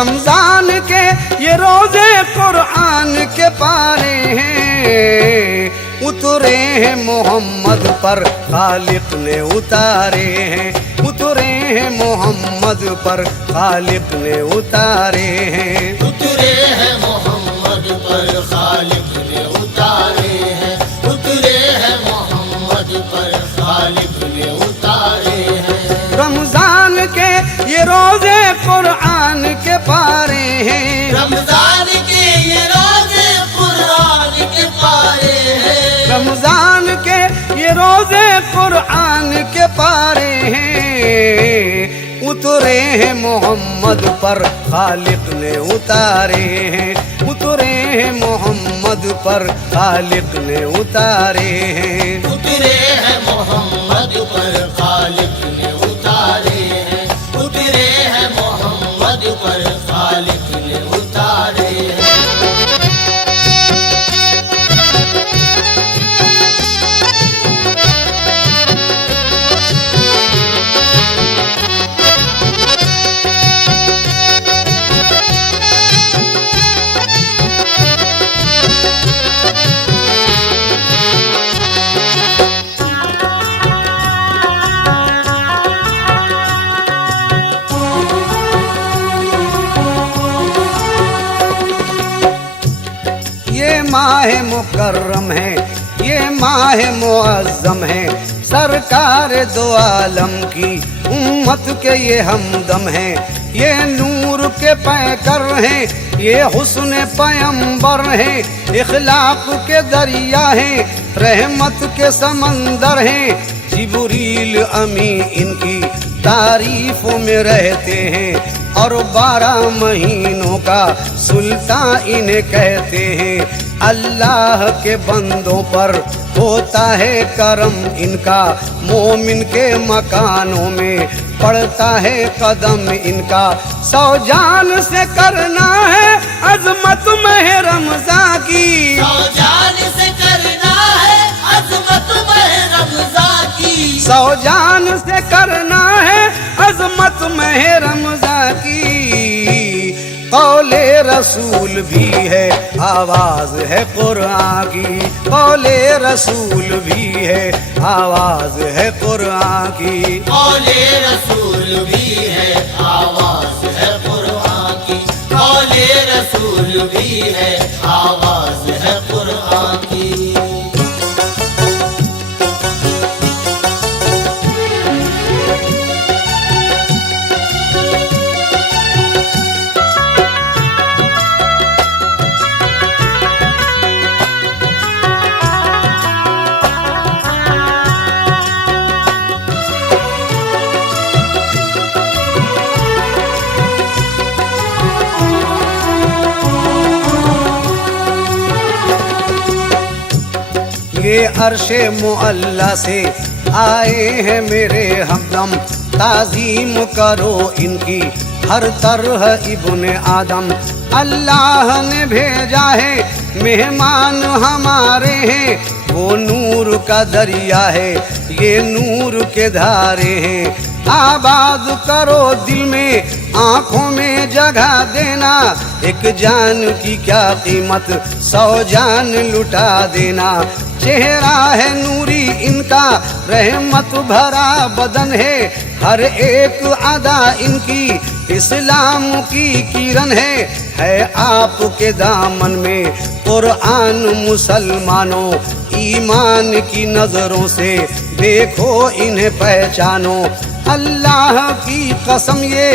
रमजान के ये रोजे कुरान के पारे हैं, उतरे हैं मोहम्मद पर खालिक ने उतारे हैं, उतरे हैं मोहम्मद पर खालिक ने उतारे हैं, उतरे हैं मोहम्मद पर खालिक ने उतारे हैं, उतरे हैं मोहम्मद पर खालिक ने उतारे हैं। रमजान के ये रोजे कुरान के पारे हैं, रमजान के ये रोजे कुरान के पारे हैं, रमजान के ये रोजे कुरान के पारे हैं, उतरे हैं मोहम्मद पर खालिक ने उतारे हैं, उतरे हैं मोहम्मद पर खालिक ने उतारे हैं, उतरे हैं मोहम्मद पर खालिक ने उतारे हैं, उतरे हैं मोहम्मद पर खालिक ने उतारे हैं। ये माह मुकर्रम है, ये माह मुअज़्ज़म है, सरकार दो आलम की उम्मत के ये हमदम है, ये नूर के पैकर हैं, ये हुस्न पैगंबर हैं, इखलाक के दरिया हैं, रहमत के समंदर हैं, जिब्रील अमी इनकी तारीफों में रहते हैं, और 12 महीनों का सुल्तान इन्हें कहते हैं, अल्लाह के बंदों पर होता है करम इनका, मोमिन के मकानों में पड़ता है कदम इनका, 100 जान से करना है अजमत मह रमज़ान की, 100 जान से करना है अजमत मह रमज़ान की, 100 जान से करना है अजमत मह रमज़ान की, कौले रसूल भी है आवाज है कुरान की, कौले रसूल भी है आवाज है कुरान की, कौले रसूल भी है आवाज है कुरान की, कौले रसूल भी है आवाज है कुरान की। ये अर्शे मुअल्ला से आए हैं मेरे हमदम, ताज़ीम करो इनकी हर तरह इब्ने आदम, अल्लाह ने भेजा है मेहमान हमारे हैं, वो नूर का दरिया है ये नूर के धारे हैं, आबाद करो दिल में आँखों में जगह देना, एक जान की क्या कीमत 100 जान लुटा देना, चेहरा है नूरी इनका रहमत भरा बदन है, हर एक अदा इनकी इस्लाम की किरण है आपके दामन में कुरान मुसलमानों, ईमान की नजरों से देखो इन्हें पहचानो, अल्लाह की कसम ये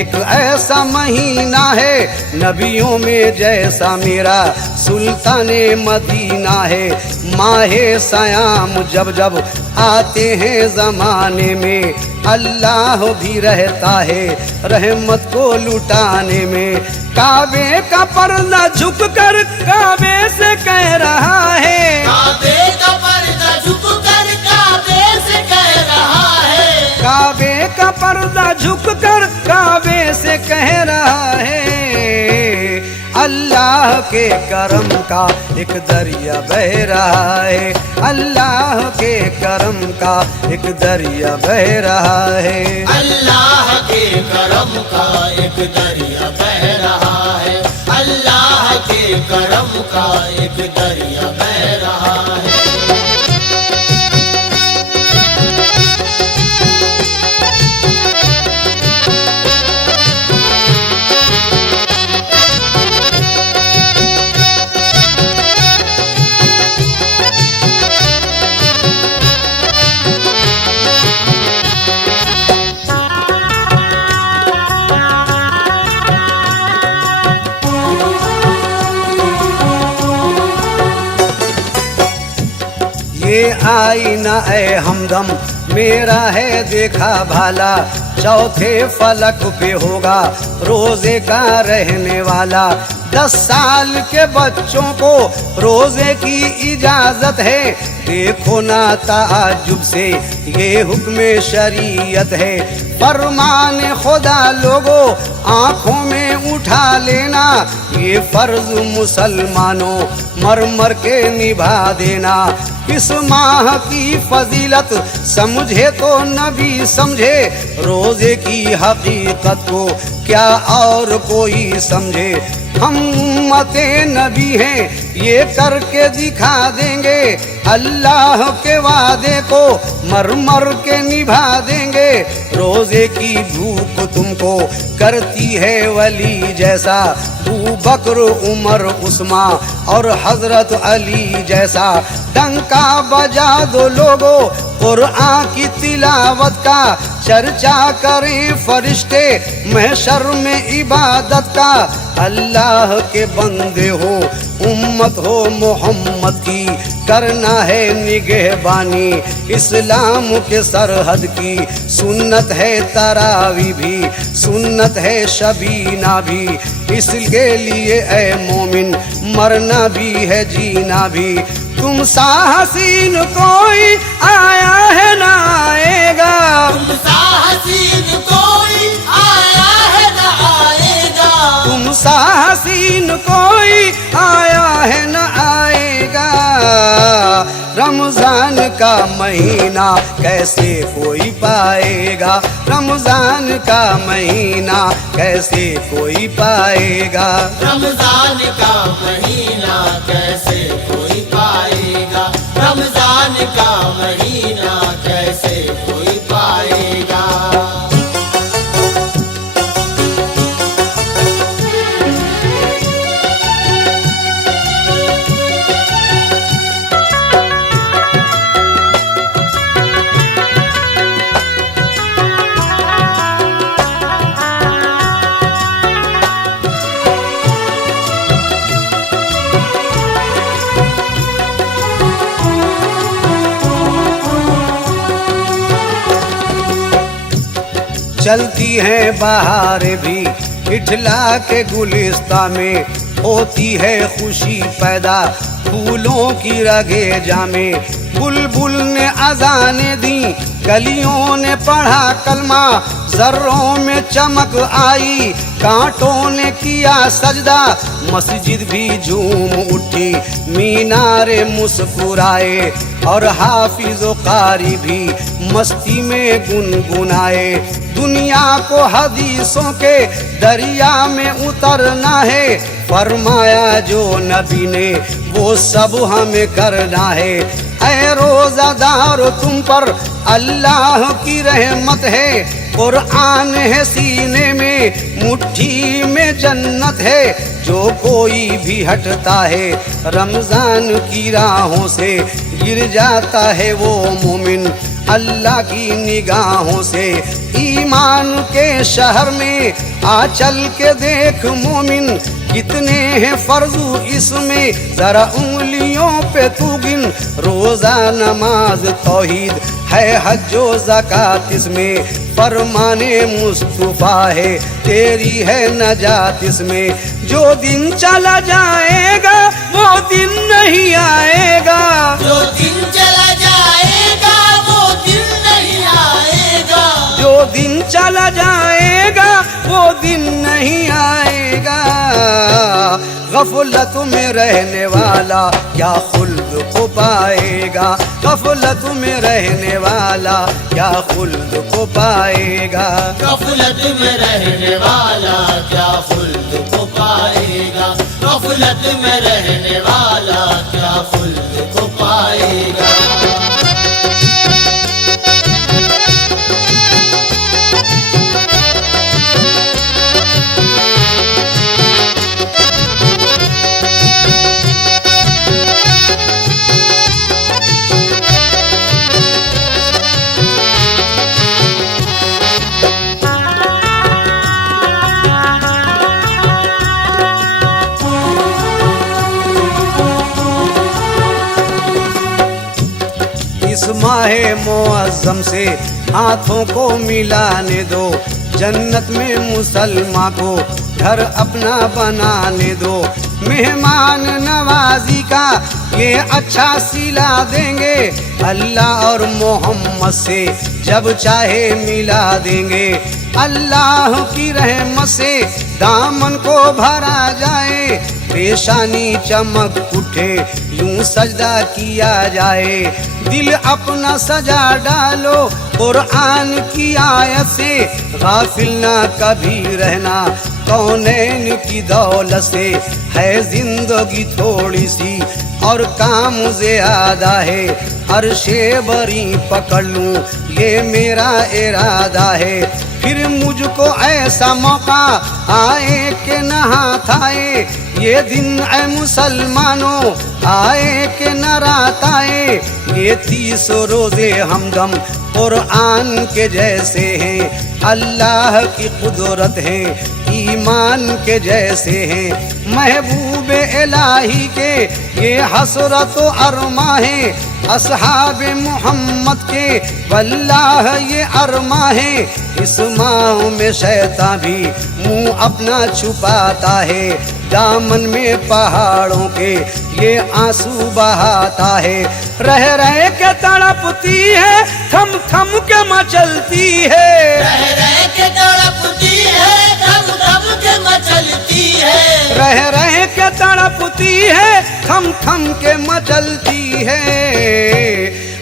एक ऐसा महीना है, नबियों में जैसा मेरा सुल्ताने मदीना है, माहे सयाम जब जब आते हैं जमाने में, अल्लाह भी रहता है रहमत को लुटाने में, काबे का पर्दा झुक कर काबे से कह रहा है, काबे का पर्दा झुक कर काबे से कह रहा है, काबे का पर्दा झुक कर काबे से कह रहा है, अल्लाह अल्लाह के करम का एक दरिया बह रहा है, अल्लाह के करम का एक दरिया बह रहा है। अल्लाह के करम का एक दरिया बह रहा है, अल्लाह के करम का एक दरिया बह रहा है। ये आईना ए हमदम मेरा है देखा भाला, चौथे फलक पे होगा रोजे का रहने वाला। 10 साल के बच्चों को रोजे की इजाजत है, देखो ना ताज्जुब से ये हुक्म शरीयत है। फरमान खुदा लोगों आंखों में उठा लेना, ये फर्ज मुसलमानों मर मर के निभा देना। इस माह की फजीलत समझे तो नबी समझे, रोजे की हकीकत को क्या और कोई समझे। हम उम्मते नबी हैं ये करके दिखा देंगे, अल्लाह के वादे को मर मर के निभा देंगे। रोजे की भूख तुमको करती है वली जैसा, अबू बकर उमर उस्मा और हजरत अली जैसा। डंका बजा दो लोगो कुरआन की तिलावत का, चर्चा करें फरिश्ते महशर में इबादत का। अल्लाह के बंदे हो उम्मत हो मोहम्मद की, करना है निगहबानी इस्लाम के सरहद की। सुन्नत है तरावी भी, सुन्नत है शबीना भी, इसके लिए ए मोमिन मरना भी है जीना भी। तुम सा हसीन कोई आया है ना आएगा, तुम सा हसीन कोई आया है न आएगा, तुम सा हसीन कोई आया है न आएगा। रमजान का महीना कैसे कोई पाएगा, रमजान का महीना कैसे कोई पाएगा। रमजान का महीना कैसे कोई पाएगा, रमजान का महीना कैसे कोई पाएगा। चलती हैं बहारें भी इठला के गुलिस्ता में, होती है खुशी पैदा फूलों की रगे जामे। बुलबुल ने अजाने दी, कलियों ने पढ़ा कलमा, जर्रों में चमक आई, कांटों ने किया सजदा। मस्जिद भी झूम उठी, मीनारे मुस्कुराए, और हाफिज व कारी भी मस्ती में गुनगुनाए। दुनिया को हदीसों के दरिया में उतरना है, फरमाया जो नबी ने वो सब हमें करना है। ऐ रोज़ादार तुम पर अल्लाह की रहमत है, कुरान है सीने में, मुट्ठी में जन्नत है। जो कोई भी हटता है रमजान की राहों से, गिर जाता है वो मोमिन अल्लाह की निगाहों से। ईमान के शहर में आ चल के देख मोमिन, कितने हैं फर्जू इसमें जरा उंगलियों पे तू गिन। रोजा नमाज तौहीद है हज्जो ज़कात इसमें, फरमाने मुस्तफा है तेरी है नजात इसमें। जो दिन चला जाएगा वो दिन नहीं आएगा, जो दिन चला जाएगा वो दिन नहीं आएगा, जो दिन चला जाएगा वो दिन नहीं आएगा। गफलत में रहने वाला क्या खुल्द को पाएगा, गफलत में रहने वाला क्या खुल्द को पाएगा। गफलत में रहने वाला क्या खुल्द को पाएगा, गफलत में रहने वाला क्या खुल्द को पाएगा। इस माहे मुअज्जम से हाथों को मिलाने दो, जन्नत में मुसलमान को घर अपना बनाने दो। मेहमान नवाजी का ये अच्छा सिला देंगे, अल्लाह और मोहम्मद से जब चाहे मिला देंगे। अल्लाह की रहमत से दामन को भरा जाए, पेशानी चमक उठे यूं सजदा किया जाए। दिल अपना सजा डालो कुरान की आयत से, गाफिल ना कभी रहना कौनैन की दौलत से। है जिंदगी थोड़ी सी और काम ज़्यादा है, अर्शे बरी पकड़ लूं ये मेरा इरादा है। फिर मुझको ऐसा मौका आए कि न हाथ आए, ये दिन ऐ मुसलमानों आए कि न रात आए। ये 30 रोजे हमदम कुरान के जैसे हैं, अल्लाह की कुदरत है ईमान के जैसे हैं। महबूब इलाही के ये हसरत अरमा है, असहाब मोहम्मद के वल्लाह ये अरमा है। इस माह में शैतान भी मुंह अपना छुपाता है, दामन में पहाड़ों के ये आंसू बहाता है। रह रह के तड़पती है, थम थम के मचलती है, रह रह के तड़पती है, थम थम के मचलती है। रह रह के तड़पती है, थम थम के मचलती है।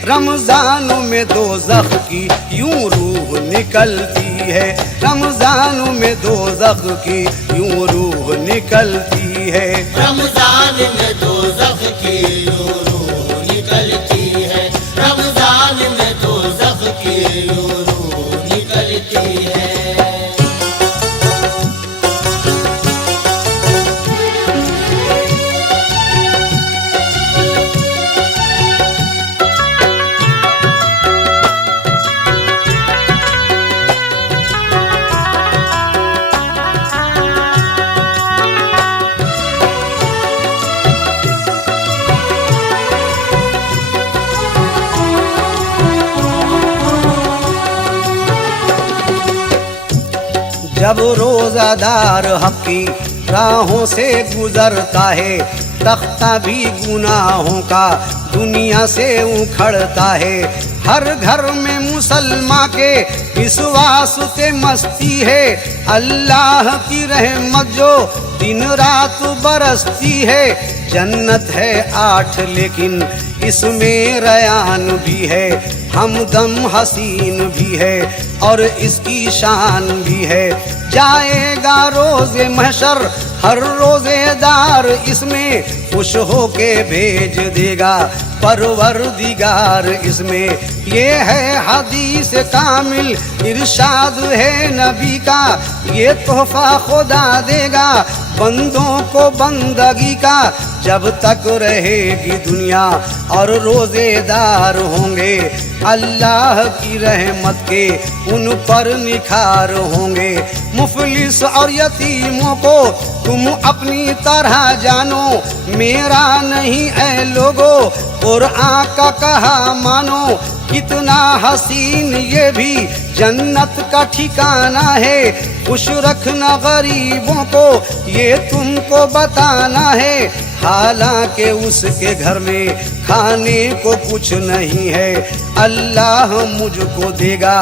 रमजान में दोज़ख की यूं रूह निकलती है, रमजान में दोज़ख की यूं रूह निकलती है। रमजान में दोज़ख की यूं रूह निकलती है, रमजान में दोज़ख की यूं रूह निकलती है। जब रोजादार हक की राहों से गुजरता है, तख्ता भी गुनाहों का दुनिया से उखड़ता है। हर घर में मुसलमान के विश्वास से मस्ती है, अल्लाह की रहमत जो दिन रात बरसती है। जन्नत है 8 लेकिन इसमें रयान भी है, हमदम हसीन भी है और इसकी शान भी है। जाएगा रोज़े महशर हर रोज़ेदार इसमें, खुश होके भेज देगा परवरदिगार इसमें। ये है हदीस कामिल इरशाद है नबी का, ये तोहफा खुदा देगा बंदों को बंदगी का। जब तक रहेगी दुनिया और रोजेदार होंगे, अल्लाह की रहमत के उन पर निखार होंगे। मुफलिस और यतीमों को तुम अपनी तरह जानो, मेरा नहीं ऐ लोगो कुरान का कहा मानो। कितना हसीन ये भी जन्नत का ठिकाना है, खुश रखना गरीबों को ये तुमको बताना है। हालांकि उसके घर में खाने को कुछ नहीं है, अल्लाह मुझको देगा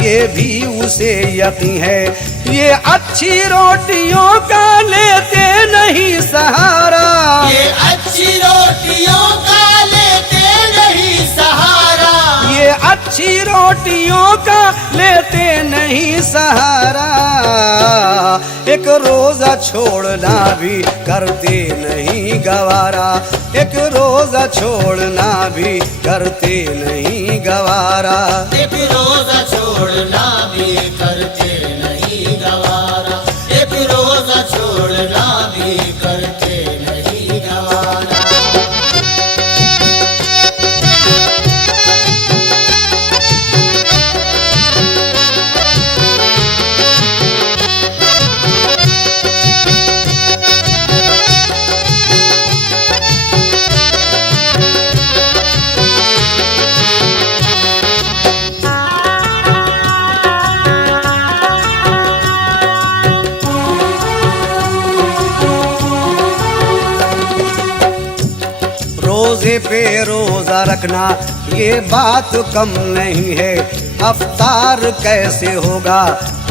ये भी उसे यकीन है। ये अच्छी रोटियों का लेते नहीं सहारा, ये अच्छी रोटियों का लेते नहीं सहारा, ये अच्छी रोटियों का लेते नहीं सहारा। एक रोजा छोड़ना भी करते नहीं गवारा, एक रोजा छोड़ना भी करते नहीं गवारा। एक रोजा छोड़ना भी करते नहीं गवारा, एक रोजा छोड़ना भी करते नहीं गवारा। रोजे पे रोजा रखना ये बात कम नहीं है, अफ्तार कैसे होगा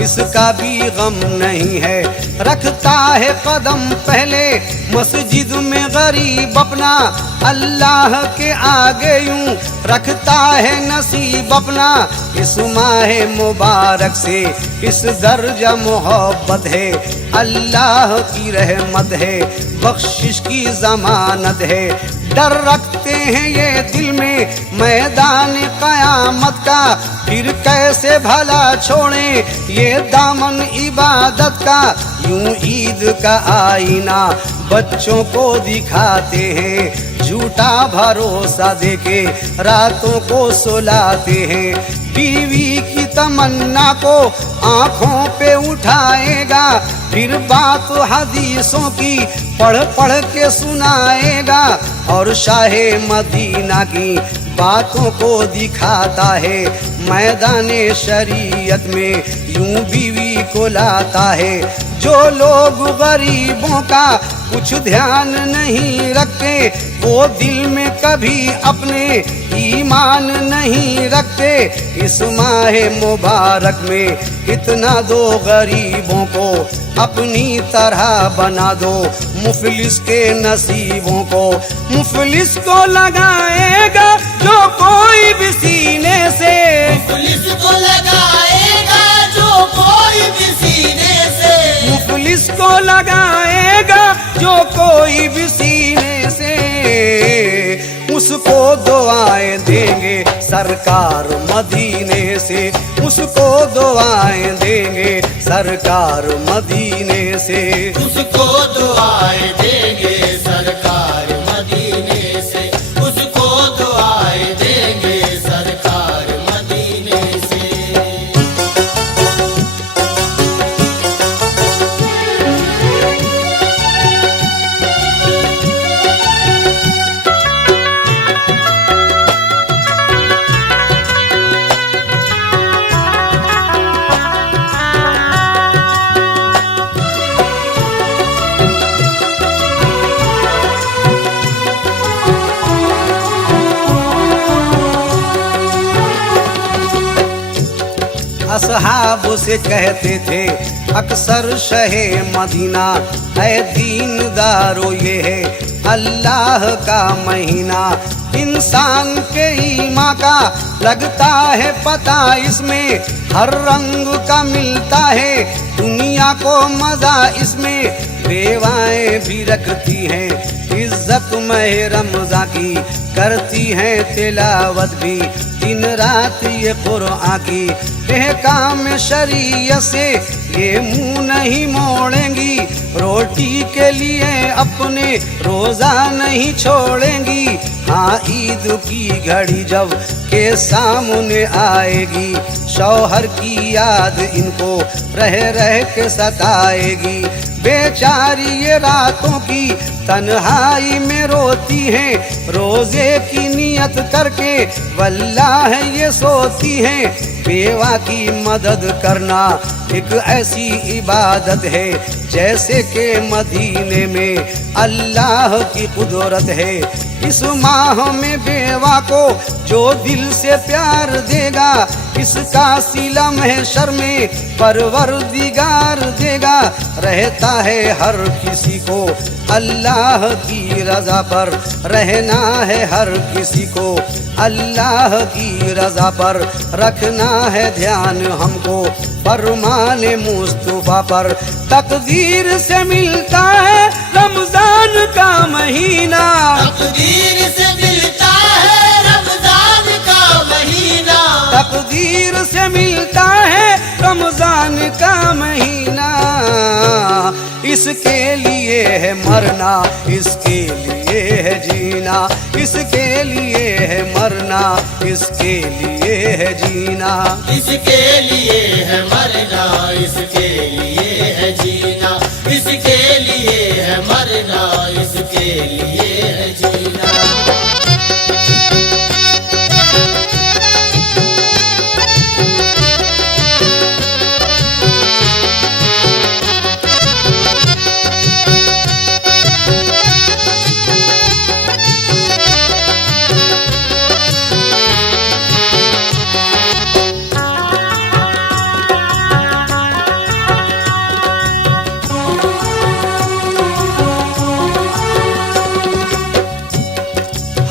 इसका भी गम नहीं है। रखता है कदम पहले मस्जिद में गरीब अपना, अल्लाह के आगे यूं रखता है नसीब अपना। इस माह मुबारक से इस दर्जा मोहब्बत है, अल्लाह की रहमत है, बख्शिश की जमानत है। डर रखते हैं ये दिल में मैदान कयामत का, फिर कैसे भला छोड़ें ये दामन इबादत का। यूं ईद का आईना बच्चों को दिखाते हैं, झूठा भरोसा देके रातों को सुलाते हैं। बीवी की तमन्ना को आंखों पे उठाएगा, फिर बात हदीसों की पढ़ पढ़ के सुनाएगा। और शाहे मदीना की बातों को दिखाता है, मैदाने शरीयत में यूं बीवी को लाता है। जो लोग गरीबों का कुछ ध्यान नहीं रखते, वो दिल में कभी अपने ईमान नहीं रखते। इस माह मुबारक में इतना दो गरीबों को अपनी तरह बना दो, मुफलिस के नसीबों को। मुफलिस को लगाएगा जो कोई भी सीने से, पुलिस को लगाएगा जो कोई भी सीने से, मुफलिस को लगाएगा जो कोई भी सीने से। उसको दुआएं देंगे सरकार मदीने से, उसको दुआएं देंगे सरकार मदीने से। उसको दुआएं देंगे सरकार मदीने से, उसको दुआएं देंगे सरकार मदीने से। असहाब से कहते थे अक्सर शहे मदीना, है दीनदारो ये है अल्लाह का महीना। इंसान के ईमान का लगता है पता, इसमें हर रंग का मिलता है दुनिया को मजा इसमें। बेवाएं भी रखती हैं इज्जत में रमज़ा की, करती हैं तिलावत भी दिन रात ये कुरान की। काम शरीयत से ये मुंह नहीं मोड़ेंगी, रोटी के लिए अपने रोजा नहीं छोड़ेंगी। हाँ ईद की घड़ी जब के सामने आएगी, शौहर की याद इनको रह रह के सताएगी। बेचारी ये रातों की तन्हाई में रोती हैं, रोजे की नियत करके वल्लाह ये सोती हैं। बेवा की मदद करना एक ऐसी इबादत है जैसे के मदीने में अल्लाह की कुदरत है। इस माह में बेवा को जो दिल से प्यार देगा, इसका सिला महशर में परवरदिगार देगा। रहता है हर किसी को अल्लाह की रजा पर, रहना है हर किसी को अल्लाह की रजा पर, रखना है ध्यान हमको फरमाने मुस्तफा पर। तकदीर से मिलता है रमजान का महीना, तकदीर से मिलता है रमजान का महीना, तकदीर से मिलता है रमजान का महीना। इसके लिए है मरना, इसके लिए है जीना, इसके लिए है मरना, इसके लिए है जीना। इसके लिए है मरना, इसके लिए है जीना, इसके लिए है मरना, इसके लिए है जीना।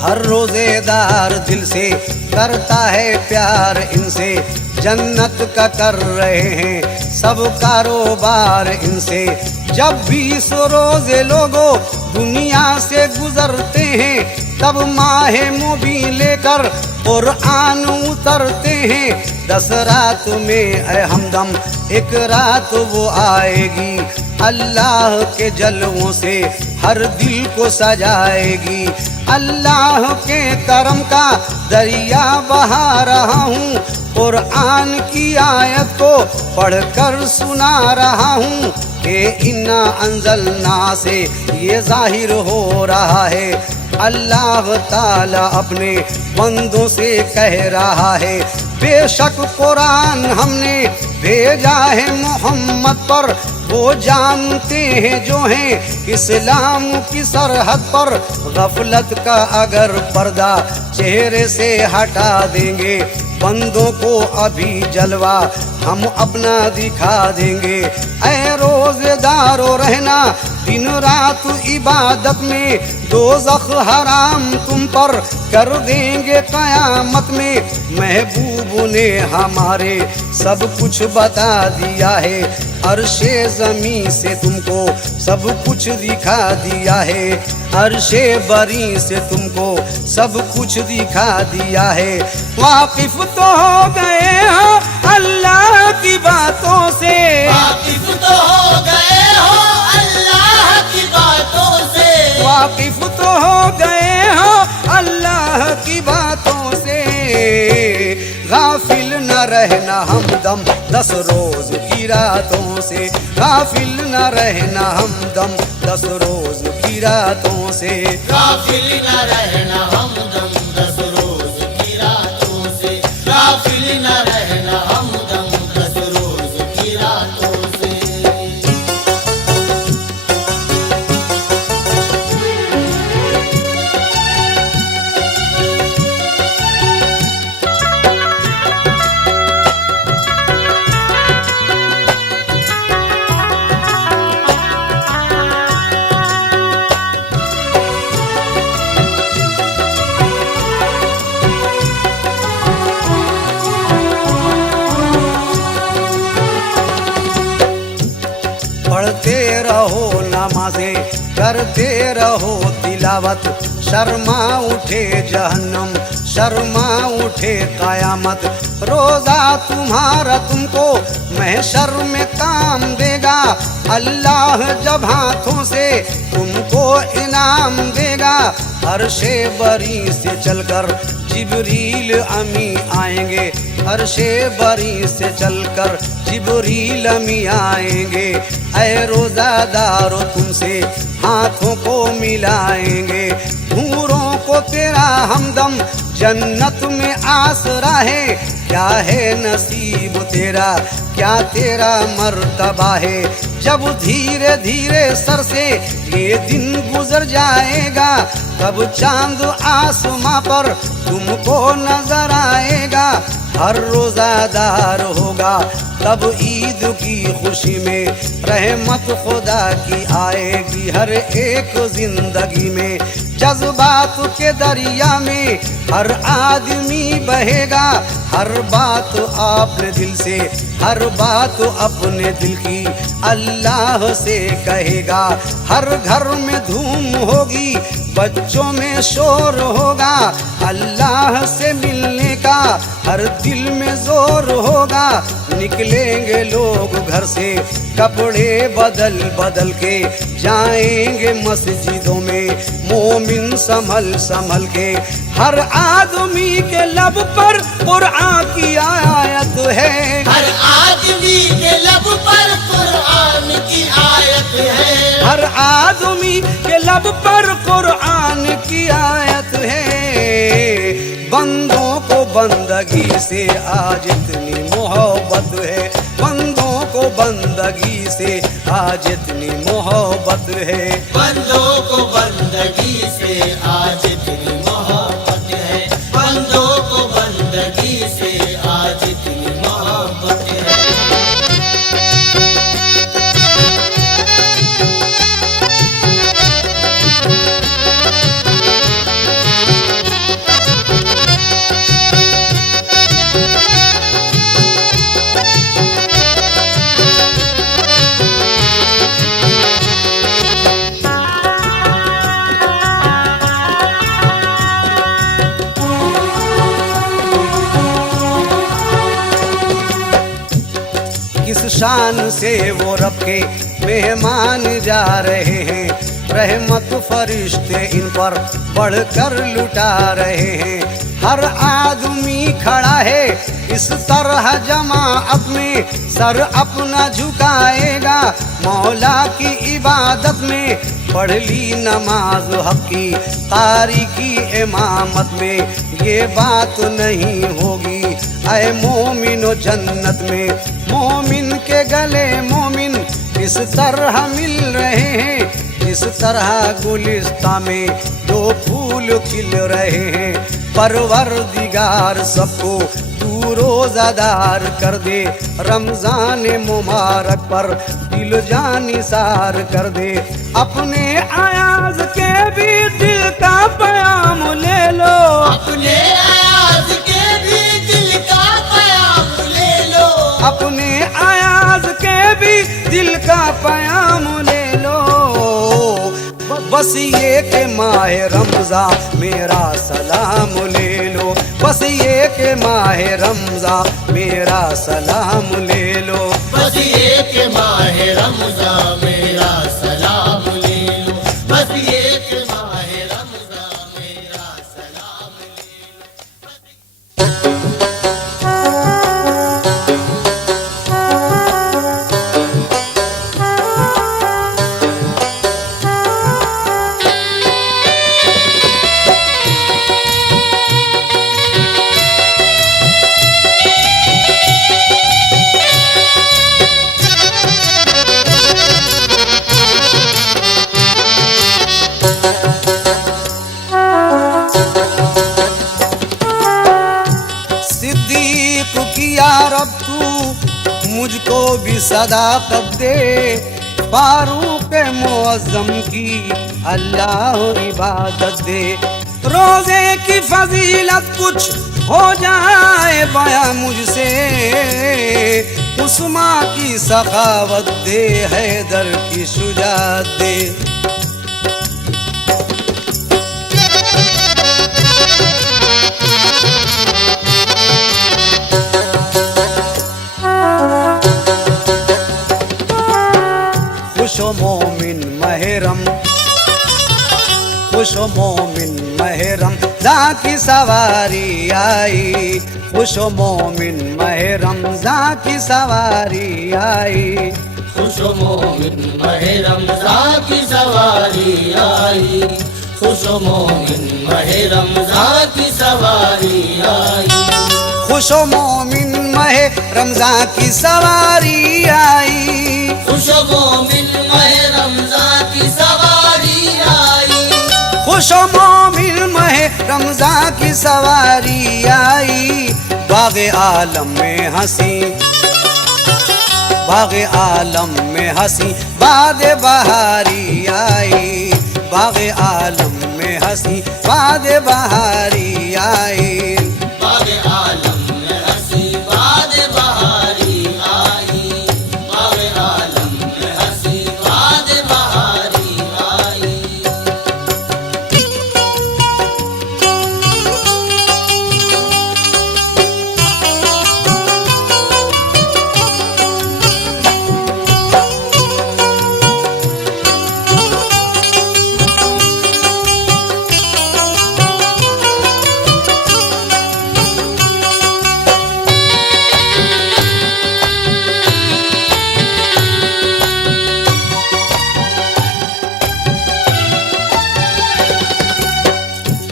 हर रोजेदार दिल से करता है प्यार इनसे, जन्नत का कर रहे हैं सब कारोबार इनसे। जब भी इस रोजे लोगों दुनिया से गुजरते हैं, तब माहे मुबीन लेकर कुरान उतरते हैं। 10 रात में ऐ हमदम एक रात वो आएगी, अल्लाह के जलवों से हर दिल को सजाएगी। अल्लाह के करम का दरिया बहा रहा हूँ, कुरान की आयत को पढ़कर सुना रहा हूँ कि इन्ना अंजलना से ये जाहिर हो रहा है। अल्लाह ताला अपने बंदों से कह रहा है, बेशक कुरान हमने भेजा है मोहम्मद पर, वो जानते हैं जो हैं इस्लाम की सरहद पर। गफलत का अगर पर्दा चेहरे से हटा देंगे, बंदों को अभी जलवा हम अपना दिखा देंगे। ऐ रोजेदारो रहना दिन रात इबादत में, दोज़ख हराम तुम पर कर देंगे कयामत में। महबूब ने हमारे सब कुछ बता दिया है, अर्शे ज़मीं से तुमको सब कुछ दिखा दिया है, अर्शे बरी से तुमको सब कुछ दिखा दिया है। वाकिफ तो हो गए हो अल्लाह की बातों से, वाकिफ तो हो गए हो अल्लाह की बातों से, वाकिफ तो हो गए हो अल्लाह की बातों से। गाफिल न रहना हमदम 10 रोज की रातों से, गाफिल न रहना हमदम 10 रोज की रातों से। गाफिल न रहना हमदम 10 रोज की रातों से, गाफिल न रहना हमदम 10 रोज की रातों से। पढ़ते रहो नमाज़ें, करते रहो तिलावत, शर्मा उठे जहन्नम, शर्मा उठे कयामत। रोज़ा तुम्हारा तुमको महशर में काम देगा, अल्लाह जब हाथों से तुमको इनाम देगा। अर्शे बरी से चलकर जिब्रील अमी आएंगे, अर्शे बरी से चलकर जिब्रील अमी आएंगे। ऐ रोज़ादारो तुमसे हाथों को मिलाएंगे, हूरों को तेरा हमदम जन्नत में आसरा है। क्या है नसीब तेरा, क्या तेरा मर्तबा है। जब धीरे धीरे सर से ये दिन गुजर जाएगा, तब चांद आसमां पर तुमको नजर आएगा। हर रोजादार होगा तब ईद की खुशी में रहमत खुदा की आएगी हर एक जिंदगी में। जज्बात के दरिया में हर आदमी बहेगा, हर बात अपने दिल से, हर बात अपने दिल की अल्लाह से कहेगा। हर घर में धूम होगी, बच्चों में शोर होगा, अल्लाह से मिलने का हर दिल में जोर होगा। निकलेंगे लोग घर से कपड़े बदल बदल के, जाएंगे मस्जिदों में मोमिन संभल संभल के। हर आदमी के लब पर कुरान की आयत है, हर आदमी के लब पर कुरान की आयत है, हर आदमी के लब पर कुरान की आयत है। बंदों को बंदगी से आज इतनी मोहब्बत है, बंदों को बंदगी से आज इतनी मोहब्बत है। बंदों को बंदगी से आज इतनी मोहब्बत है, बंदों को बंदगी से आज इतनी मोहब्बत है। किस शान से वो रब के मेहमान जा रहे हैं, रहमत फरिश्ते इन पर बढ़कर लुटा रहे हैं। हर आदमी खड़ा है इस तरह जमाअत में, सर अपना झुकाएगा मौला की इबादत में। पढ़ ली नमाज हक की कारी की इमामत में, ये बात नहीं होगी ऐ मोमिनो जन्नत में। मोमिन के गले मोमिन इस तरह मिल रहे हैं, इस तरह गुलिस्ता में दो फूल खिल रहे हैं। परवरदिगार सबको तू रोजादार कर दे, रमजान मुबारक पर दिल जानिसार कर दे। अपने अयाज के भी दिल का प्याम ले लो, अपने अयाज के भी दिल का प्याम ले लो, अपने अयाज के भी दिल का प्याम ले लो। बस ये के माह रमजा मेरा सलाम ले लो, बस ये के माह रमजा मेरा सलाम ले लो। बस एक माह रमजान मेरा सलाम ले लो, बस एक माह रमजान मेरा सलाम ले लो। सिद्दीक किया रब तू मुझको भी सदाकत दे, फारूक मुअज्जम की अल्लाह इबादत दे। रोजे की फजीलत कुछ हो जाए बया मुझसे, उस्मा की सखावत दे, हैदर की शुजात दे। खुशो मोमिन महरम, खुशो मोमिन महरम जाकी सवारी आई, खुशो मोमिन महरम जाकी सवारी आई। खुशो मोमिन माह रमजान की सवारी आई, खुशो मोमिन माह रमजान की सवारी आई, खुशो मोमिन महे रमजान की सवारी आई, खुशो मोमिन माह रमजान की सवारी आई। खुशो मोमिन महे रमजा की सवारी आई, बाग़े आलम में हंसी, बाग़े आलम में हंसी बाद बहारी आई, बाग़े आलम में हंसी बाद बहारी आई। बाग़े आलम में हंसी बाद बहारी आई, बाग़े आलम में हंसी बाद बहारी आई।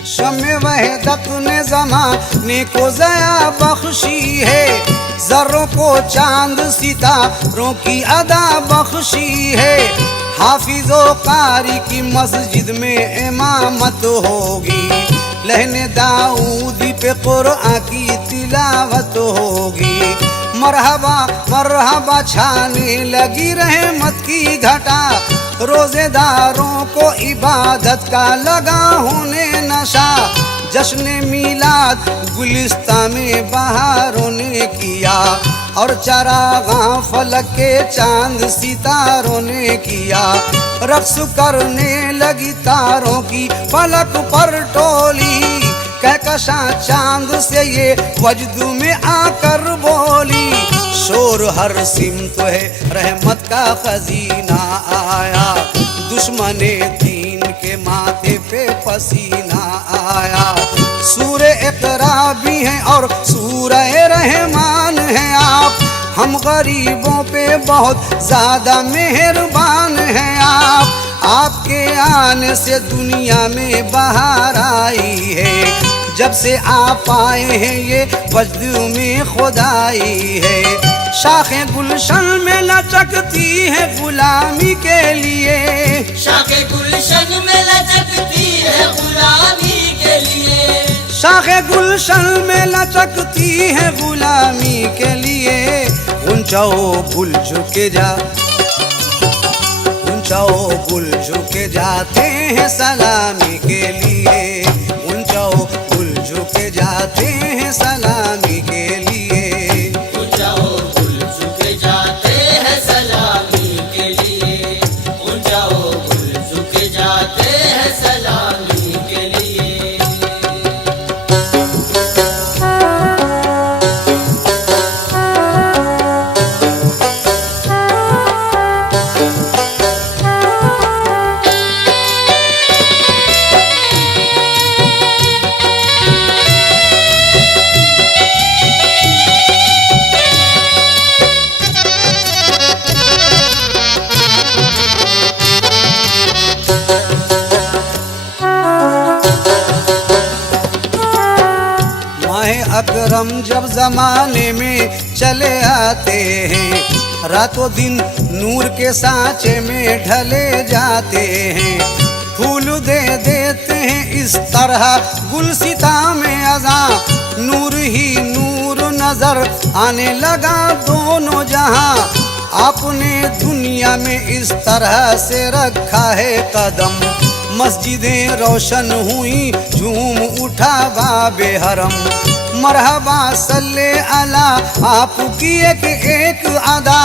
शम्मे वहदत ने ज़माने को ज़या बख्शी है, ज़र्रों को चांद सितारों की अदा बख्शी है। हाफिज़ो कारी की मस्जिद में इमामत होगी, लहने दाऊदी पे कुरआन की तिलावत होगी। मरहबा मरहबा छाने लगी रहमत की घटा, रोजेदारों को इबादत का लगा होने नशा। जश्न मीलाद गुलिस्ता में बहारों ने किया, और चरागां फलक के चांद सितारों ने किया। रक्स करने लगी तारों की फलक पर टोली, कहकशा चांद से ये वजद में आकर बोली। शोर हर सिमत है रहमत का खजीना आया, दुश्मने दीन के माथे पे पसीना आया। सूरे इक़रा भी हैं और सूरे रहमान हैं आप, हम गरीबों पे बहुत ज्यादा मेहरबान हैं आप। आपके आने से दुनिया में बहार आई है, जब से आप आए हैं ये वजद में खुदाई है। शाखे गुलशन में लचकती है गुलामी के लिए, शाखे गुलशन में लचकती है गुलामी के लिए, शाखे गुलशन में लचकती है गुलामी के लिए। ऊंचाओ गुल झुके जा, ऊंचाओ गुल झुके जाते हैं सलामी के लिए, ऊंचाओ गुल झुके जाते हैं सलामी के लिए। ऊंचाओ गुल झुके जाते हैं सलामी के लिए, ऊंचाओ गुल झुके जाते हैं सलामी के लिए। अकरम जब जमाने में चले आते हैं, रातों दिन नूर के सांचे में ढले जाते हैं। फूल दे देते हैं इस तरह गुलसिता में अज़ा, नूर ही नूर नजर आने लगा दोनों जहां। आपने दुनिया में इस तरह से रखा है कदम, मस्जिदें रोशन हुई झूम उठा बाबे हरम। मरहबा सल्ले अला आपकी एक एक अदा,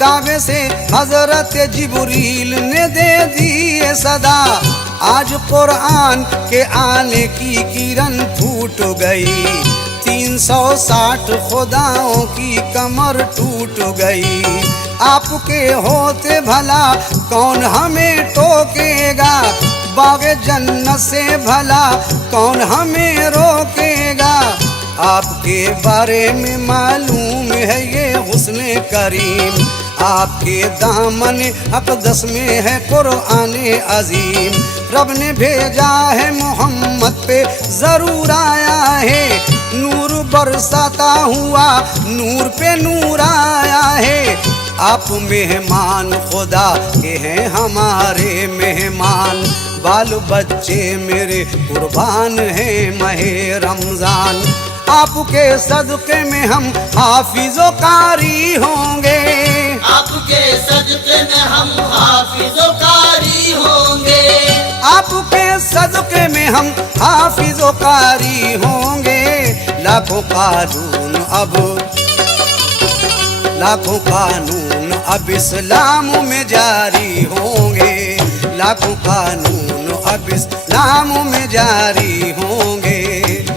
काबे से हजरत जिब्रील ने दे दी सदा। आज कुरान के आने की किरण फूट गई, 360 खुदाओं की कमर टूट गई। आपके होते भला कौन हमें टोकेगा, बाग़े जन्नत से भला कौन हमें रोकेगा। आपके बारे में मालूम है ये हुस्न करीम, आपके दामन अक़दस में है कुरान अजीम। रब ने भेजा है मोहम्मद पे जरूर आया है, नूर बरसाता हुआ नूर पे नूर आया है। आप मेहमान खुदा के हैं हमारे मेहमान, बाल बच्चे मेरे कुर्बान हैं महे रमजान। आपके सदक़े में हम हाफिज़ो कारी होंगे, आपके सदक़े में हम हाफिज़ो कारी होंगे, आपके सदक़े में हम हाफिज़ो कारी होंगे। लाखों कानून अब इस्लाम में जारी होंगे, लाखों कानून अब इस्लाम में जारी होंगे,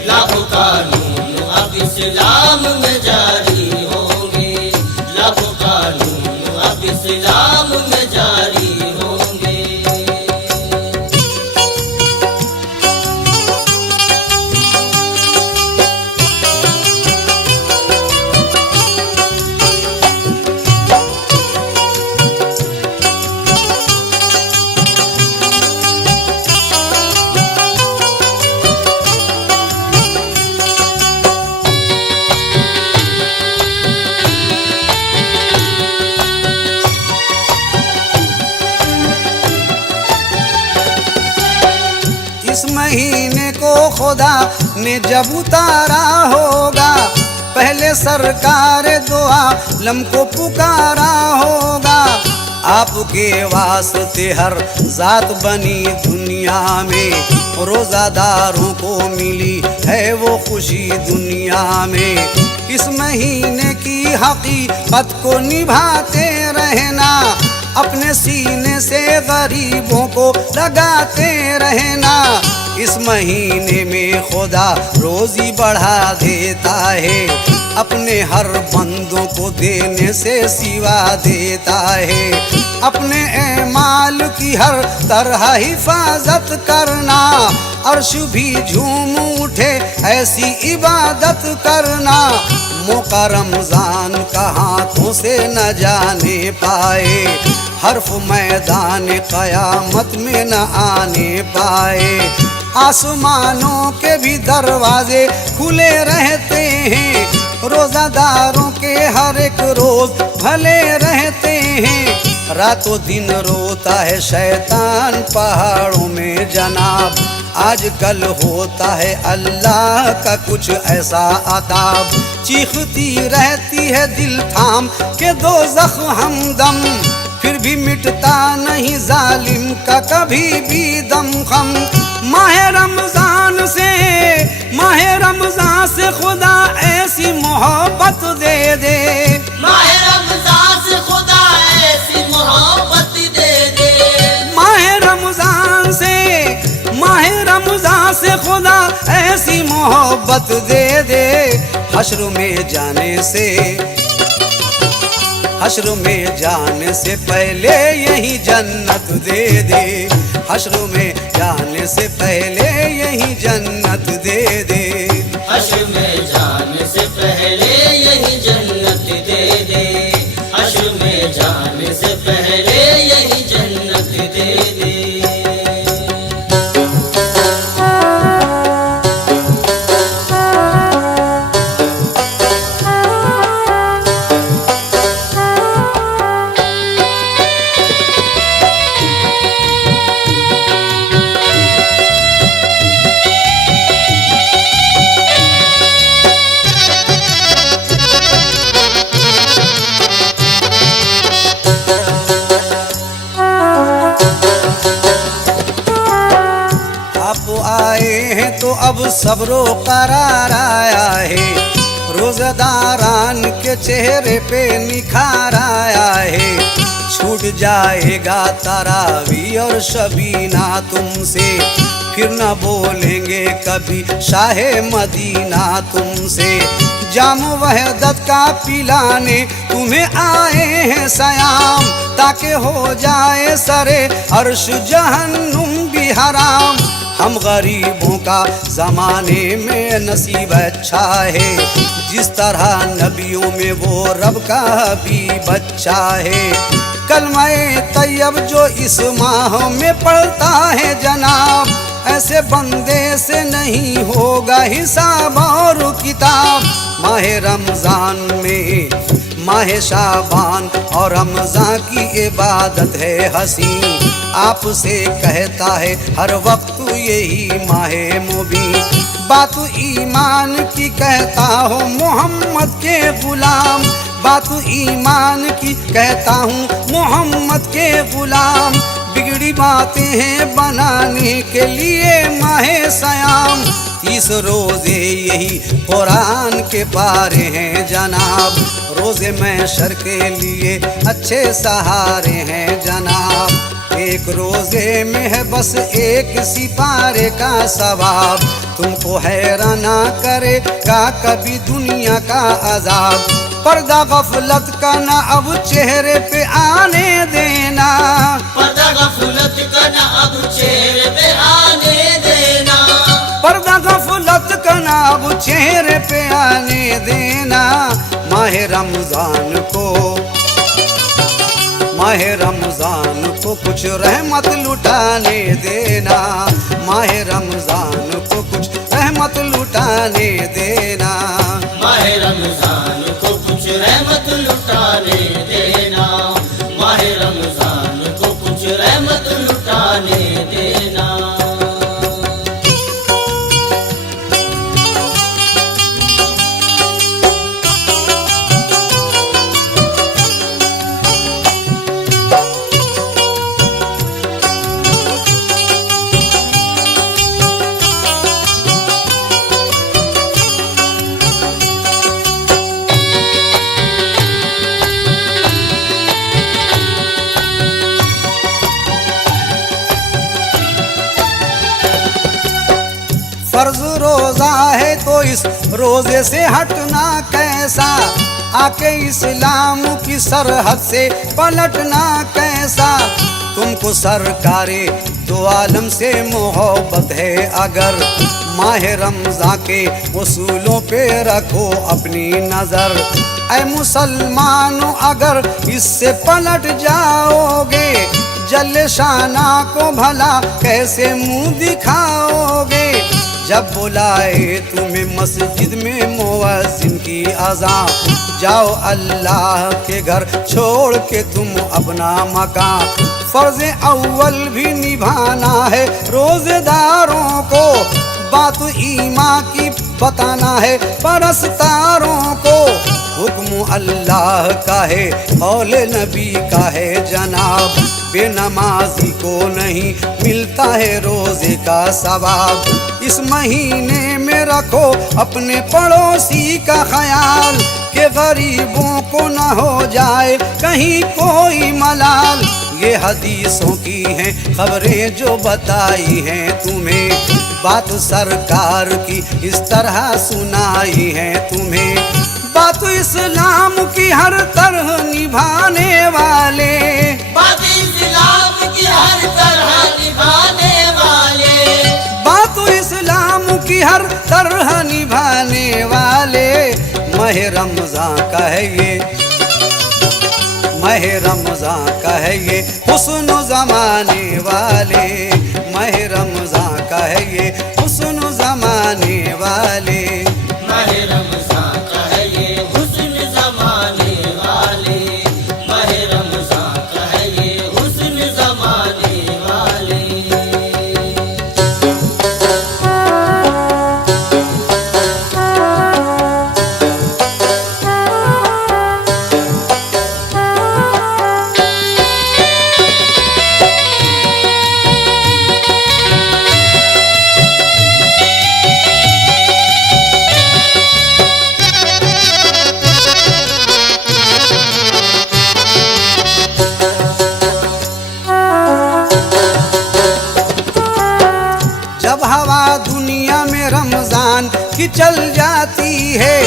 लाखों कानून अब इस्लाम में जारी होंगे, लाखों कानून अब इस्लाम में जारी होंगे। इस महीने को खुदा ने जब उतारा होगा, पहले सरकार दो आलम को पुकारा होगा। आपके वास्ते हर जात बनी दुनिया में, रोज़ादारों को मिली है वो खुशी दुनिया में। इस महीने की हकीकत को निभाते रहना, अपने सीने से गरीबों को लगाते रहना। इस महीने में खुदा रोजी बढ़ा देता है, अपने हर बंदों को देने से सिवा देता है। अपने ऐमाल की हर तरह हिफाजत करना, अर्श भी झूम उठे ऐसी इबादत करना। मौका रमजान का हाथों से न जाने पाए, हर्फ मैदान क़यामत में न आने पाए। आसमानों के भी दरवाजे खुले रहते हैं, रोज़ादारों के हर एक रोज भले रहते हैं। रातों दिन रोता है शैतान पहाड़ों में जनाब, आजकल होता है अल्लाह का कुछ ऐसा अताब। चीखती रहती है दिल थाम के दोज़ख हमदम, फिर भी मिटता नहीं जालिम का कभी भी दम खम। माह रमजान से खुदा ऐसी मोहब्बत दे दे, माह रमजान से खुदा ऐसी मोहब्बत दे दे, माह रमजान से खुदा ऐसी मोहब्बत दे दे। हश्र में जाने से पहले यही जन्नत दे दे, हश्र में जाने से पहले यही जन्नत दे दे, हश्र में जाने से पहले यही जन्नत दे दे, हश्र में जाने से पहले यही जन्नत दे दे। तो अब सब्रो करार आया है, रोज़दारान के चेहरे पे निखार आया है। छूट जाएगा तरावी और शबीना तुमसे, फिर न बोलेंगे कभी शाहे मदीना तुमसे। जाम वहदत का पिलाने तुम्हें आए हैं सयाम, ताकि हो जाए सरे अर्श जहन्नुम भी हराम। हम गरीबों का ज़माने में नसीब अच्छा है, जिस तरह नबियों में वो रब का भी बच्चा है। कलमाए तैयब जो इस माह में पढ़ता है जनाब, ऐसे बंदे से नहीं होगा हिसाब और किताब। माह शाबान और रमज़ान की इबादत है हसी, आपसे कहता है हर वक्त यही माह मुबीन। बात ईमान की कहता हूँ मोहम्मद के गुलाम, बात ईमान की कहता हूँ मोहम्मद के गुलाम। बिगड़ी बातें हैं बनाने के लिए माहे सयाम, 30 रोजे यही कुरान के पारे हैं जनाब। रोजे मैशर के लिए अच्छे सहारे हैं जनाब, एक रोजे में है बस एक सिपारे का सवाब। तुमको हैरान ना करेगा कभी दुनिया का अजाब, पर्दा गफलत का ना अब चेहरे पे आने देना, पर्दा गफलत का ना अब चेहरे पे आने देना, पर्दा गफलत का ना अब चेहरे पे आने देना। माह रमजान को, माह रमजान को कुछ रहमत लुटाने देना, माह रमजान को कुछ रहमत लुटाने देना, माह रमजान को कुछ रहमत लुटाने देना, माह रमजान को कुछ रहमत लुटाने देना। फर्ज रोजा है तो इस रोजे से हटना कैसा, आके इस्लाम की सरहद से पलटना कैसा। तुमको सरकारे दो आलम से मोहब्बत है अगर, माह रमज़ान के उसूलों पे रखो अपनी नजर। ऐ मुसलमानों अगर इससे पलट जाओगे, जल शाना को भला कैसे मुंह दिखाओगे। जब बुलाए तुम्हें मस्जिद में मुअज्जिन की अज़ान, जाओ अल्लाह के घर छोड़ के तुम अपना मकान। फर्ज अव्वल भी निभाना है रोजेदारों को, बात ईमान की बताना है परस्तारों को। हुक्म अल्लाह का है औले नबी का है जनाब, बेनमाजी को नहीं मिलता है रोजे का सवाब। इस महीने में रखो अपने पड़ोसी का ख्याल, कि गरीबों को न हो जाए कहीं कोई मलाल। ये हदीसों की हैं खबरें जो बताई हैं तुम्हें, बात सरकार की इस तरह सुनाई है तुम्हें। बात इस्लाम की हर तरह निभाने वाले, बात इस्लाम की हर तरह निभाने वाले, बात इस्लाम की हर तरह निभाने वाले। माह रमज़ान का है ये, माह रमज़ान का है ये हुस्न ज़माने वाले, माह रमज़ान का है ये हुस्न ज़माने वाले। माह रमज़ान का है ये हुस्न ज़माने वाले, माह रमज़ान का है ये हुस्न ज़माने वाले। जब हवा दुनिया में रमजान की चल जाती है,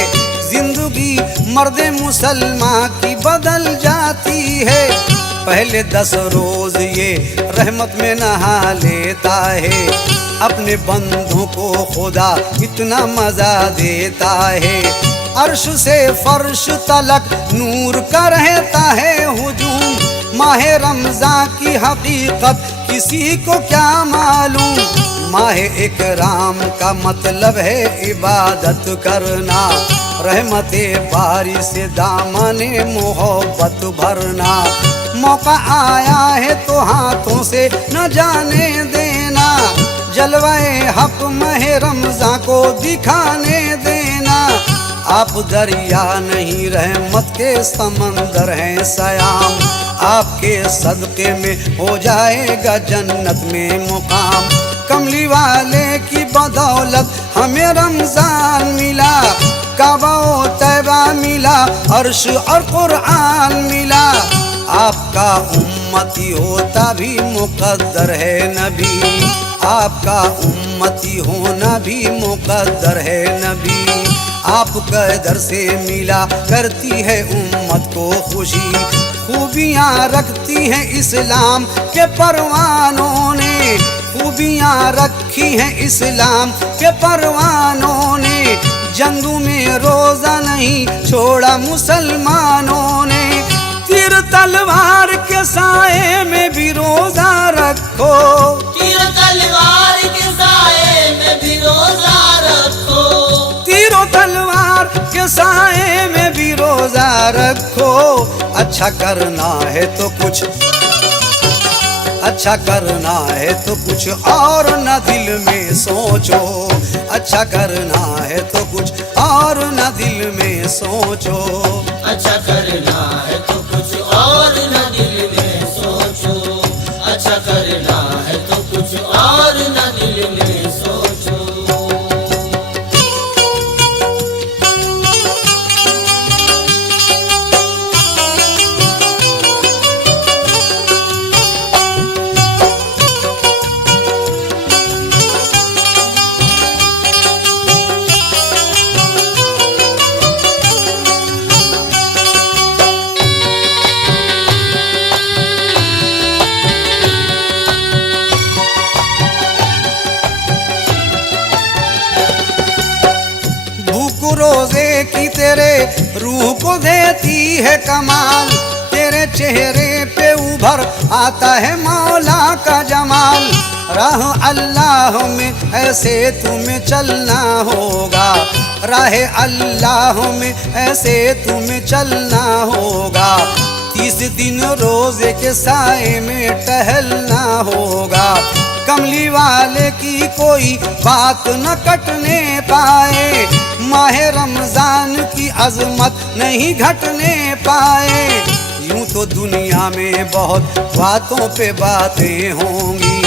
जिंदगी मर्द मुसलमान की बदल जाती है। पहले 10 रोज ये रहमत में नहा लेता है, अपने बंधुओं को खुदा इतना मजा देता है। अर्श से फर्श तलक नूर का रहता है हुजूम, माह रमज़ान की हकीकत किसी को क्या मालूम। माह इकराम का मतलब है इबादत करना, रहमते बारी से दामने मोहब्बत भरना। मौका आया है तो हाथों से न जाने देना, जलवाए हक महे रमज़ां को दिखाने देना। आप दरिया नहीं रहमत के समंदर हैं सयाम, आपके सदके में हो जाएगा जन्नत में मुकाम। कमली वाले की बदौलत हमें रमजान मिला, काबा व तैबा मिला, अर्श और कुरान मिला। आपका उम्मती होता भी मुकद्दर है नबी, आपका उम्मती होना भी मुकद्दर है नबी। आपका दर से मिला करती है उम्मत को खुशी, खूबियाँ रखती हैं इस्लाम के परवानों ने, खूबियाँ रखी हैं इस्लाम के परवानों ने। जंगों में रोज़ा नहीं छोड़ा मुसलमानों ने, तीर तलवार के साए में भी रोज़ा रखो, तीर तलवार के साए में भी रोज़ा रखो, तीरों तलवार के साए में भी रोज़ा रखो। अच्छा करना है तो कुछ, अच्छा करना है तो कुछ और न दिल में सोचो, अच्छा करना है तो कुछ और न दिल में सोचो। अच्छा करना है तो कुछ और न दिल में सोचो, अच्छा करना है तो कुछ और न दिल में सोचो। रोज़े की तेरे रूह को देती है कमाल, तेरे चेहरे पे उभर आता है मौला का जमाल। राह अल्लाह में ऐसे तुम्हें चलना होगा, राह अल्लाह में ऐसे तुम्हें चलना होगा। 30 दिन रोज़े के साए में टहलना होगा, कमली वाले की कोई बात न कटने पाए, माहे रमजान की अजमत नहीं घटने पाए। यूं तो दुनिया में बहुत बातों पे बातें होंगी,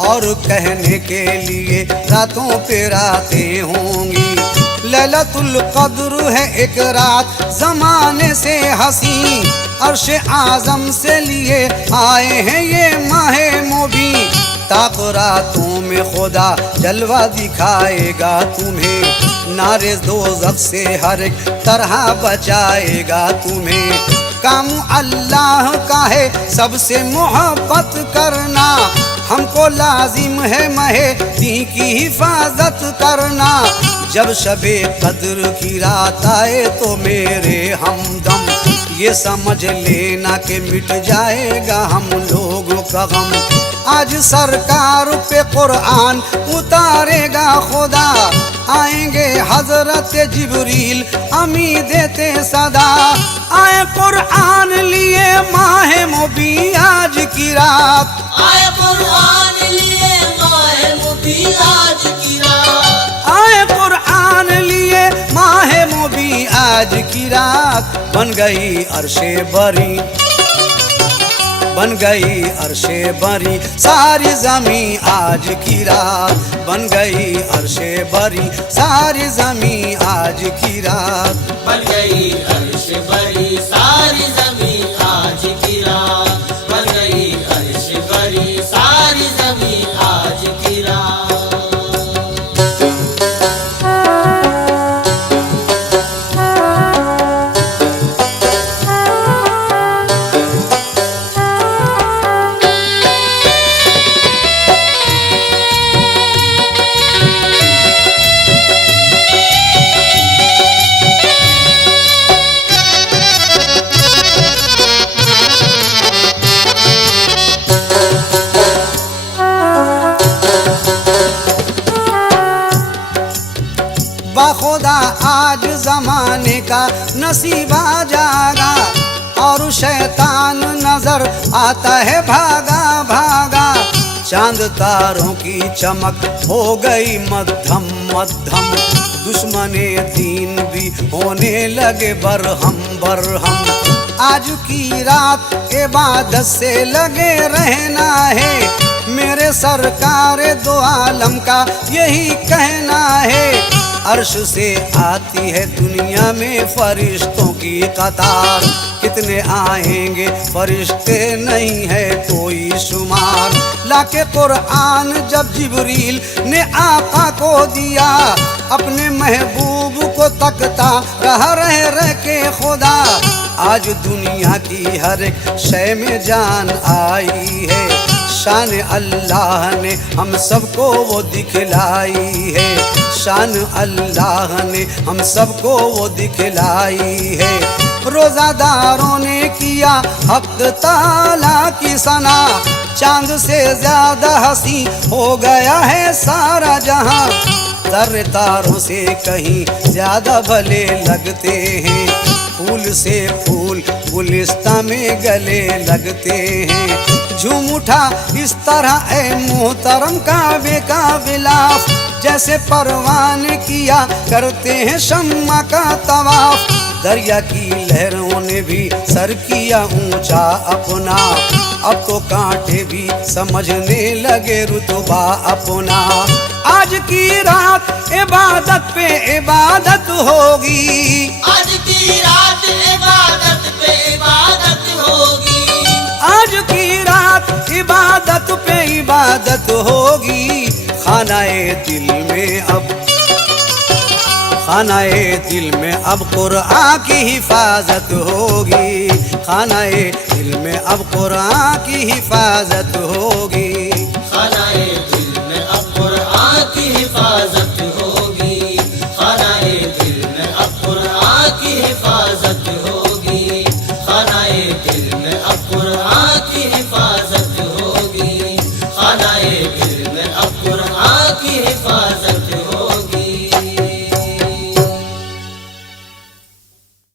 और कहने के लिए रातों पे रातें होंगी। लैलतुल कद्र है एक रात ज़माने से हसी, अर्श आज़म से लिए आए हैं ये माहे मुबीन। ताक रातों में खुदा जलवा दिखाएगा तुम्हें, नारे दोज़ख से हर एक तरह बचाएगा तुम्हें। काम अल्लाह का है सबसे मोहब्बत करना, हमको लाजिम है महे दी की हिफाजत करना। जब शबे कद्र की रात आए तो मेरे हमदम ये समझ लेना कि मिट जाएगा हम लोगों का गम। आज सरकार पे कुरान उतारेगा खुदा, आएंगे हजरत जिब्रील अमी देते सदा। आए कुरान लिए माहे मुबी आज की रात, आए कुरान लिए माहे मुबी आज की रात, आए कुरान लिए माहे मुबी आज की रात। बन गई अर्शे बरी, बन गई अर्शे बरी सारी ज़मी आज की रात, बन गई अर्शे बरी सारी ज़मी आज की रात। बन गई अर्श बरी सारी ज़मीं आज की रात, बन गई अर्श बरी सारी ज़मीं आज की रात। नसीबा जागा और शैतान नजर आता है भागा भागा। चांद तारों की चमक हो गई मध्यम मध्यम, दुश्मने दीन भी होने लगे बरहम बरहम। आज की रात इबादत से लगे रहना है, मेरे सरकार दो आलम का यही कहना है। अर्श से आती है दुनिया में फरिश्तों की कतार, कितने आएंगे फरिश्ते नहीं है कोई शुमार। लाके कुरान जब जिब्रील ने आका को दिया, अपने महबूब को तकता रह के खुदा। आज दुनिया की हर एक शय में जान आई है, शान अल्लाह ने हम सबको वो दिखलाई है, शान अल्लाह ने हम सबको वो दिखलाई है। रोजादारों ने किया हक ताला की सना, चांद से ज्यादा हंसी हो गया है सारा जहां। दर्रे तारों से कहीं ज्यादा भले लगते हैं, फूल से फूल गुलिस्ता में गले लगते हैं। झूम उठा इस तरह ए मोहतरम काबे का विलाफ, जैसे परवान किया करते हैं शम्मा का तवाफ। दरिया की लहरों ने भी सर किया ऊंचा अपना, अब तो कांटे भी समझने लगे रुतबा अपना। आज की रात इबादत पे इबादत होगी, आज की रात इबादत पे इबादत होगी, आज की रात इबादत पे इबादत होगी। खानाए दिल में अब, खानाए दिल में अब कुरान की हिफाजत होगी, खानाए दिल में अब कुरान की हिफाजत होगी। खानाए दिल में अब कुरान की हिफाजत होगी, खानाए दिल में अब कुरान की हिफाजत होगी, खानाए दिल में अब कुरान की हिफाजत होगी, खानाए दिल